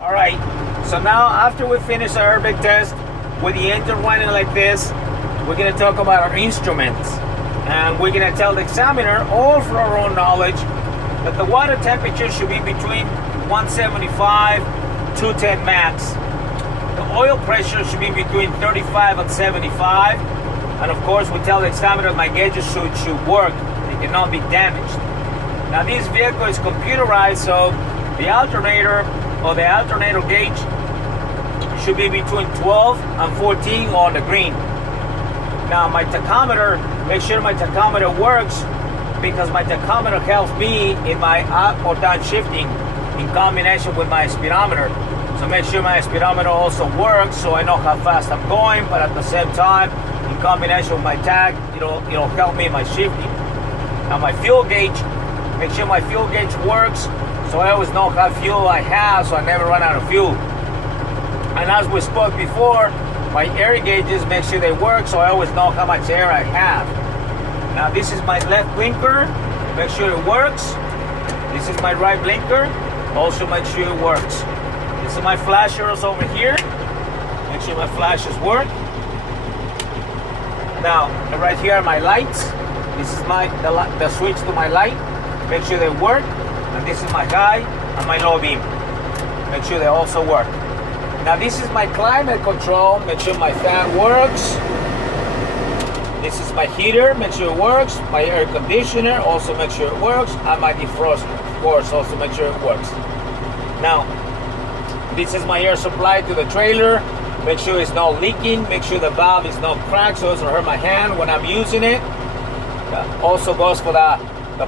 All right, so now after we finish our airbag test with the engine running like this, we're gonna talk about our instruments. And we're gonna tell the examiner, all for our own knowledge, that the water temperature should be between 175, 210 max. The oil pressure should be between 35 and 75. And of course, we tell the examiner my gauges should work. They cannot be damaged. Now this vehicle is computerized, so the alternator or the alternator gauge should be between 12 and 14 on the green. Now my tachometer, make sure my tachometer works, because my tachometer helps me in my up or down shifting in combination with my speedometer. So make sure my speedometer also works so I know how fast I'm going, but at the same time, in combination with my tach, it'll help me in my shifting. Now my fuel gauge, make sure my fuel gauge works so I always know how fuel I have so I never run out of fuel. And as we spoke before, my air gauges, make sure they work so I always know how much air I have. Now this is my left blinker, make sure it works. This is my right blinker, also make sure it works. This is my flashers over here, make sure my flashes work. Now right here are my lights. This is the switch to my light, make sure they work. And this is my high and my low beam, make sure they also work. Now this is my climate control, make sure my fan works. This is my heater, make sure it works. My air conditioner, also make sure it works. And my defroster, of course, also make sure it works. Now, this is my air supply to the trailer. Make sure it's not leaking. Make sure the valve is not cracked so it doesn't hurt my hand when I'm using it. Also goes for the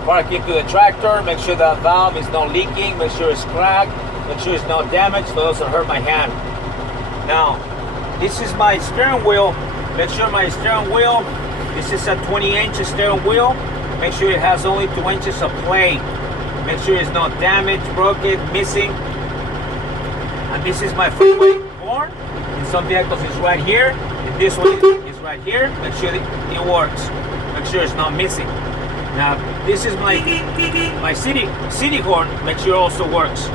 parking to the tractor. Make sure the valve is not leaking. Make sure it's cracked. Make sure it's not damaged so it doesn't hurt my hand. Now, this is my steering wheel. Make sure my steering wheel, this is a 20-inch steering wheel. Make sure it has only 2 inches of play. Make sure it's not damaged, broken, missing. And this is my freeway horn. In some vehicles it's right here. In this one it's right here. Make sure it works. Make sure it's not missing. Now this is my city horn. Make sure it also works.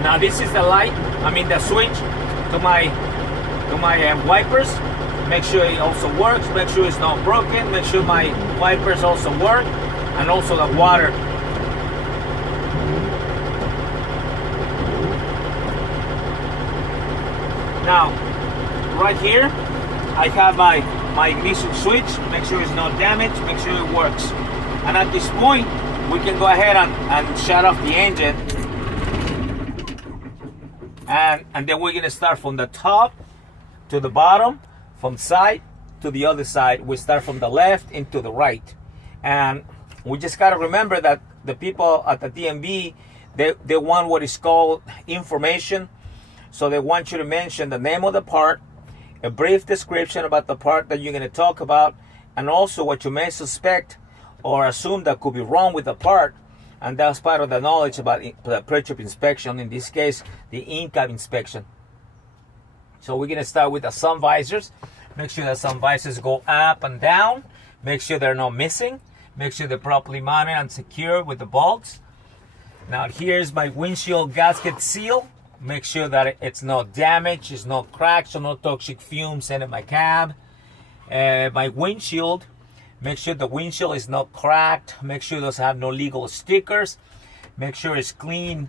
Now this is the light, the switch to my wipers. Make sure it also works. Make sure it's not broken. Make sure my wipers also work, and also the water. Now, right here, I have my ignition switch. Make sure it's not damaged. Make sure it works. And at this point, we can go ahead and shut off the engine. And then we're gonna start from the top to the bottom. From side to the other side, we start from the left into the right. And we just gotta remember that the people at the DMV, they want what is called information. So they want you to mention the name of the part, a brief description about the part that you're gonna talk about, and also what you may suspect or assume that could be wrong with the part. And that's part of the knowledge about the pre-trip inspection, in this case, the in-cab inspection. So we're gonna start with the sun visors. Make sure the sun visors go up and down. Make sure they're not missing. Make sure they're properly mounted and secure with the bolts. Now here's my windshield gasket seal. Make sure that it's not damaged, it's not cracked, so no toxic fumes enter my cab. My windshield, make sure the windshield is not cracked. Make sure it doesn't have no legal stickers. Make sure it's clean.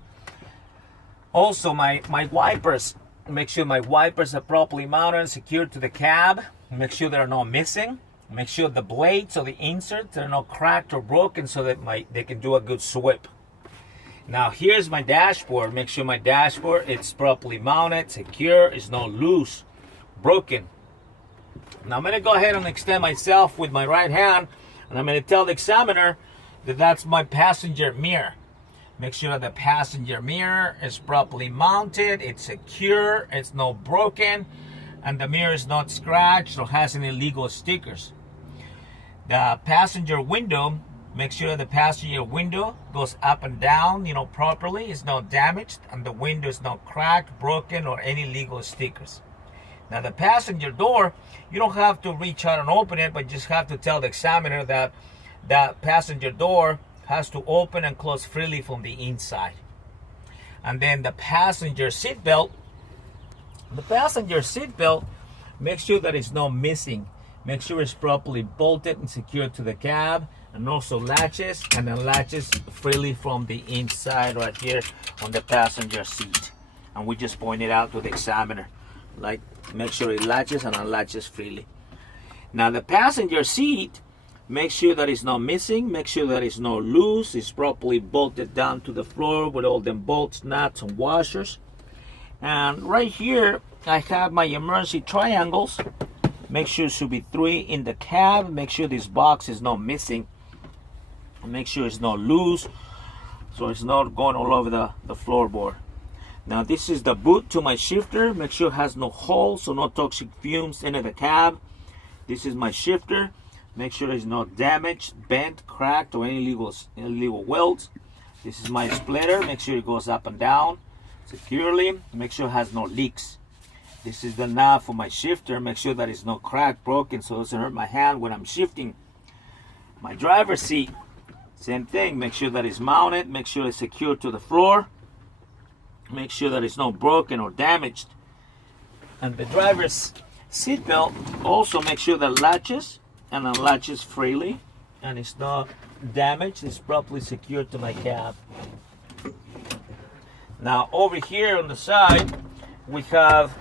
Also my wipers. Make sure my wipers are properly mounted and secured to the cab. Make sure they're not missing. Make sure the blades or the inserts are not cracked or broken so that they can do a good sweep. Now here's my dashboard. Make sure my dashboard is properly mounted, secure, it's not loose, broken. Now I'm going to go ahead and extend myself with my right hand, and I'm going to tell the examiner that that's my passenger mirror. Make sure that the passenger mirror is properly mounted, it's secure, it's not broken, and the mirror is not scratched or has any illegal stickers. The passenger window, make sure the passenger window goes up and down, properly, it's not damaged, and the window is not cracked, broken, or any legal stickers. Now the passenger door, you don't have to reach out and open it, but just have to tell the examiner that that passenger door has to open and close freely from the inside. And then the passenger seat belt. The passenger seat belt, make sure that it's not missing. Make sure it's properly bolted and secured to the cab, and also latches, and then latches freely from the inside right here on the passenger seat. And we just point it out to the examiner. Like, make sure it latches and unlatches freely. Now the passenger seat, make sure that it's not missing, make sure that it's not loose, it's properly bolted down to the floor with all them bolts, nuts, and washers. And right here, I have my emergency triangles. Make sure it should be 3 in the cab. Make sure this box is not missing. Make sure it's not loose, so it's not going all over the floorboard. Now this is the boot to my shifter. Make sure it has no holes, so no toxic fumes into the cab. This is my shifter. Make sure it's not damaged, bent, cracked, or any illegal welds. This is my splitter. Make sure it goes up and down securely. Make sure it has no leaks. This is the knob for my shifter. Make sure that it's not cracked, broken, so it doesn't hurt my hand when I'm shifting. My driver's seat, same thing. Make sure that it's mounted. Make sure it's secured to the floor. Make sure that it's not broken or damaged. And the driver's seat belt, also make sure that latches and unlatches freely, and it's not damaged. It's properly secured to my cab. Now over here on the side, we have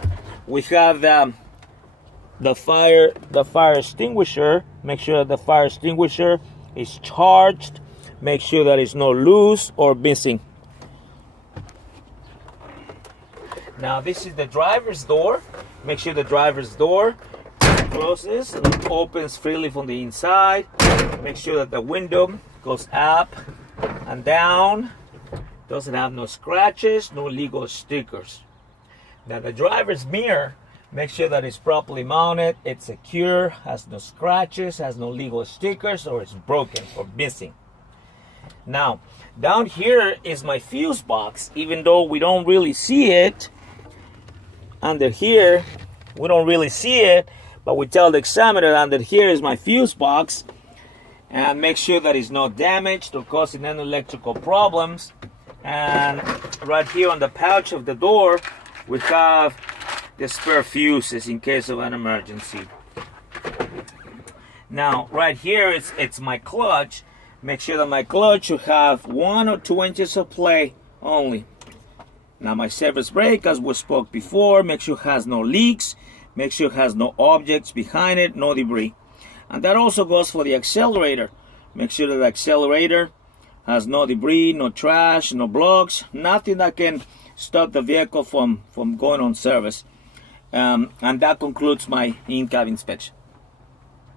the fire extinguisher. Make sure that the fire extinguisher is charged. Make sure that it's not loose or missing. Now this is the driver's door. Make sure the driver's door closes and opens freely from the inside. Make sure that the window goes up and down. Doesn't have no scratches, no legal stickers. Now the driver's mirror, make sure that it's properly mounted, it's secure, has no scratches, has no legal stickers, or it's broken or missing. Now down here is my fuse box. Even though we don't really see it under here, we don't really see it, but we tell the examiner under here is my fuse box, and make sure that it's not damaged or causing any electrical problems. And right here on the pouch of the door, we have the spare fuses in case of an emergency. Now right here it's my clutch. Make sure that my clutch should have 1 or 2 inches of play only. Now my service brake, as we spoke before, make sure it has no leaks, make sure it has no objects behind it, no debris. And that also goes for the accelerator. Make sure that the accelerator has no debris, no trash, no blocks, nothing that can stop the vehicle from going on service. And that concludes my in-cab inspection.